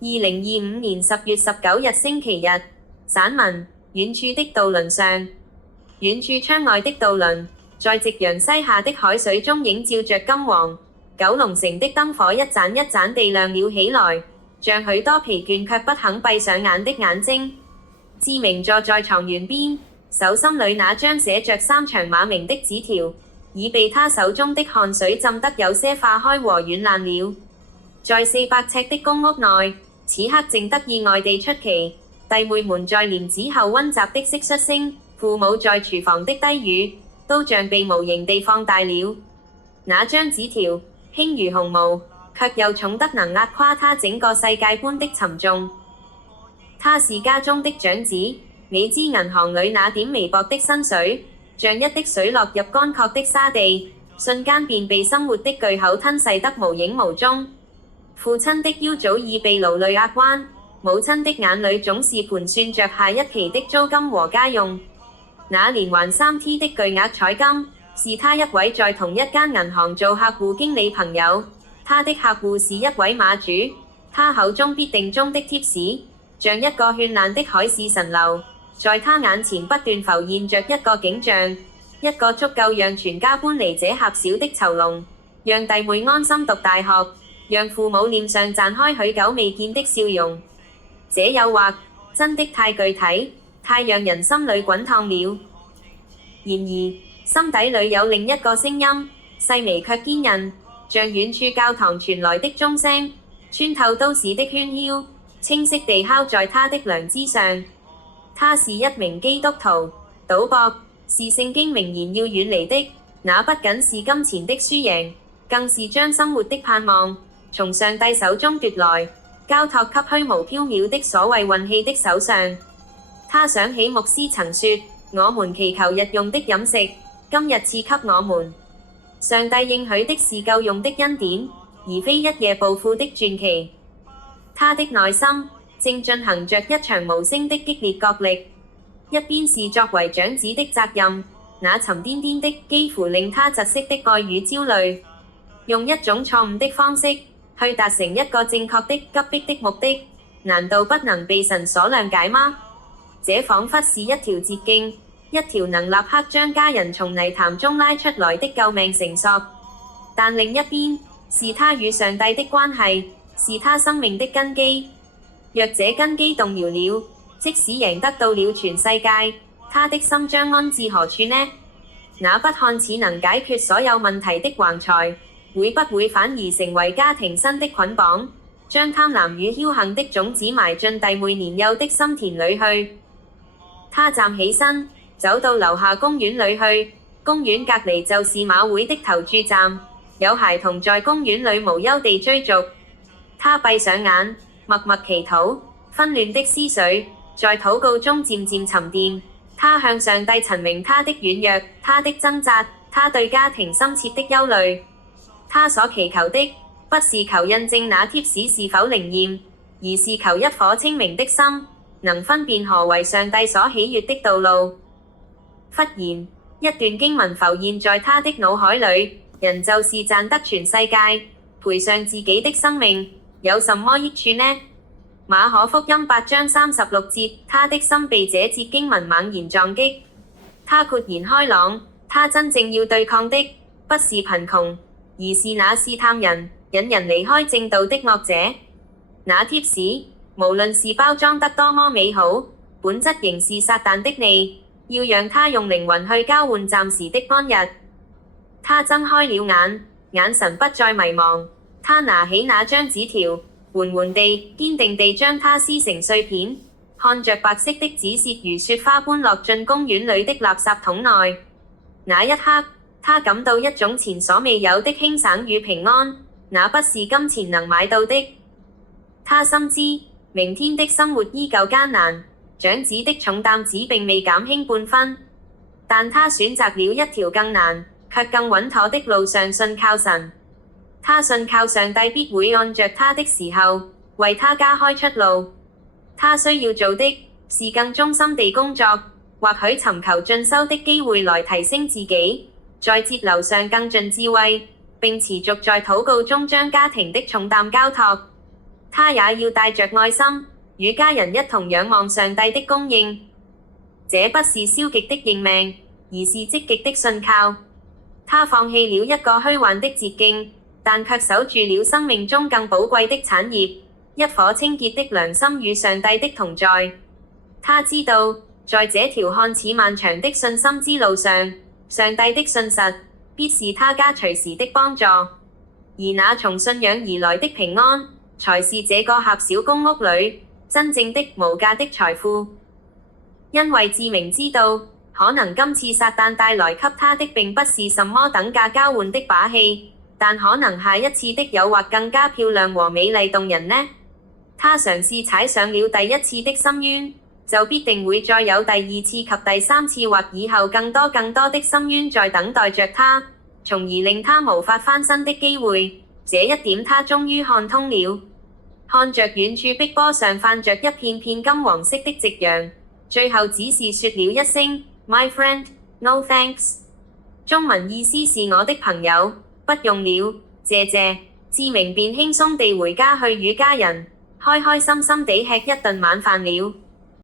2025年10月19日星期日，散文，遠處的渡輪上，遠處窗外的渡輪，在夕陽西下的海水中映照着金黃，九龍城的燈火一盞一盞地亮了起來，像許多疲倦卻不肯閉上眼的眼睛。志明坐在床沿邊，手心裏那張寫着3長碼名的紙條，已被他手中的汗水浸得有些化開和軟爛了。在400尺的公屋內，此刻正得意外地出奇，弟妹們在簾子後溫習的蟋蟀聲，父母在廚房的低語，都像被無形地放大了。那張紙條輕如鴻毛，卻又重得能壓垮他整個世界般的沉重。他是家中的長子，你知銀行裏那點微薄的薪水，像一滴水落入乾涸的沙地，瞬間便被生活的巨口吞噬得無影無蹤。父親的腰早已被勞累壓彎，母親的眼裏總是盤算着下一期的租金和家用。那連環3T 的巨額彩金，是他一位在同一間銀行做客戶經理朋友，他的客戶是一位馬主，他口中必定中的貼士，像一個絢爛的海市蜃樓，在他眼前不斷浮現着一個景象，一個足夠讓全家搬離這狹小的囚籠，讓弟妹安心讀大學，讓父母臉上綻開許久未見的笑容。這誘惑真的太具體，太讓人心裏滾燙了。然而心底裏有另一個聲音，細微卻堅韌，像遠處教堂傳來的鐘聲，穿透都市的喧囂，清晰地敲在他的良知上。他是一名基督徒，賭博是聖經明言要遠離的，那不僅是金錢的輸贏，更是將生活的盼望從上帝手中奪來，交託給虛無縹緲的所謂運氣的手上。他想起牧師曾說，我們祈求日用的飲食，今日賜給我們。上帝應許的是夠用的恩典，而非一夜暴富的傳奇。他的內心正進行着一場無聲的激烈角力，一邊是作為長子的責任，那沉甸甸的幾乎令他窒息的愛與焦慮，用一種錯誤的方式去達成一個正確的急迫的目的，難道不能被神所諒解嗎？這仿佛是一條捷徑，一條能立刻將家人從泥潭中拉出來的救命繩索。但另一邊是他與上帝的關係，是他生命的根基。若這根基動搖了，即使贏得到了全世界，他的心將安置何處呢？那不看似能解決所有問題的橫財，會不會反而成為家庭新的捆綁，將貪婪與僥倖的種子埋進弟妹年幼的心田裏去？他站起身，走到樓下公園裏去。公園隔離就是馬會的投注站，有孩童在公園裏無憂地追逐。他閉上眼，默默祈禱，紛亂的思緒在禱告中漸漸沉澱。他向上帝陳明他的軟弱，他的掙扎，他對家庭深切的憂慮。他所祈求的不是求印證那貼士是否靈驗，而是求一顆清明的心，能分辨何為上帝所喜悅的道路。忽然，一段經文浮現在他的腦海裏：人就是賺得全世界，賠上自己的生命，有什麼益處呢？馬可福音8章36節，他的心被這節經文猛然撞擊。他豁然開朗，他真正要對抗的不是貧窮，而是那試探人、引人離開正道的惡者。那貼士，無論是包裝得多麼美好，本質仍是撒旦的利，要讓他用靈魂去交換暫時的安逸。他睜開了眼，眼神不再迷茫。他拿起那張紙條，緩緩地、堅定地將它撕成碎片，看着白色的紙屑如雪花般落進公園裏的垃圾桶內。那一刻，他感到一種前所未有的輕省與平安，那不是金錢能買到的。他深知明天的生活依舊艱難，長子的重擔子並未減輕半分，但他選擇了一條更難卻更穩妥的路上，信靠神。他信靠上帝必會按着他的時候為他加開出路。他需要做的是更忠心地工作，或許尋求進修的機會來提升自己，在節流上更盡智慧，並持續在禱告中將家庭的重擔交託。他也要帶着愛心，與家人一同仰望上帝的供應。這不是消極的認命，而是積極的信靠。他放棄了一個虛幻的捷徑，但卻守住了生命中更寶貴的產業，一顆清潔的良心與上帝的同在。他知道，在這條看似漫長的信心之路上，上帝的信實必是他家隨時的幫助，而那從信仰而來的平安，才是這個狹小公屋裏真正的無價的財富。因為自明知道，可能今次撒旦帶來給他的並不是什麼等價交換的把戲，但可能下一次的誘惑更加漂亮和美麗動人呢。他嘗試踩上了第一次的深淵，就必定會再有第二次及第三次或以後更多的深淵在等待着他，從而令他無法翻身的機會。這一點他終於看通了。看着遠處碧波上泛着一片片金黃色的夕陽，最後只是說了一聲 My friend, no thanks。中文意思是我的朋友，不用了，謝謝。志明便輕鬆地回家去與家人開開心心地吃一頓晚飯了。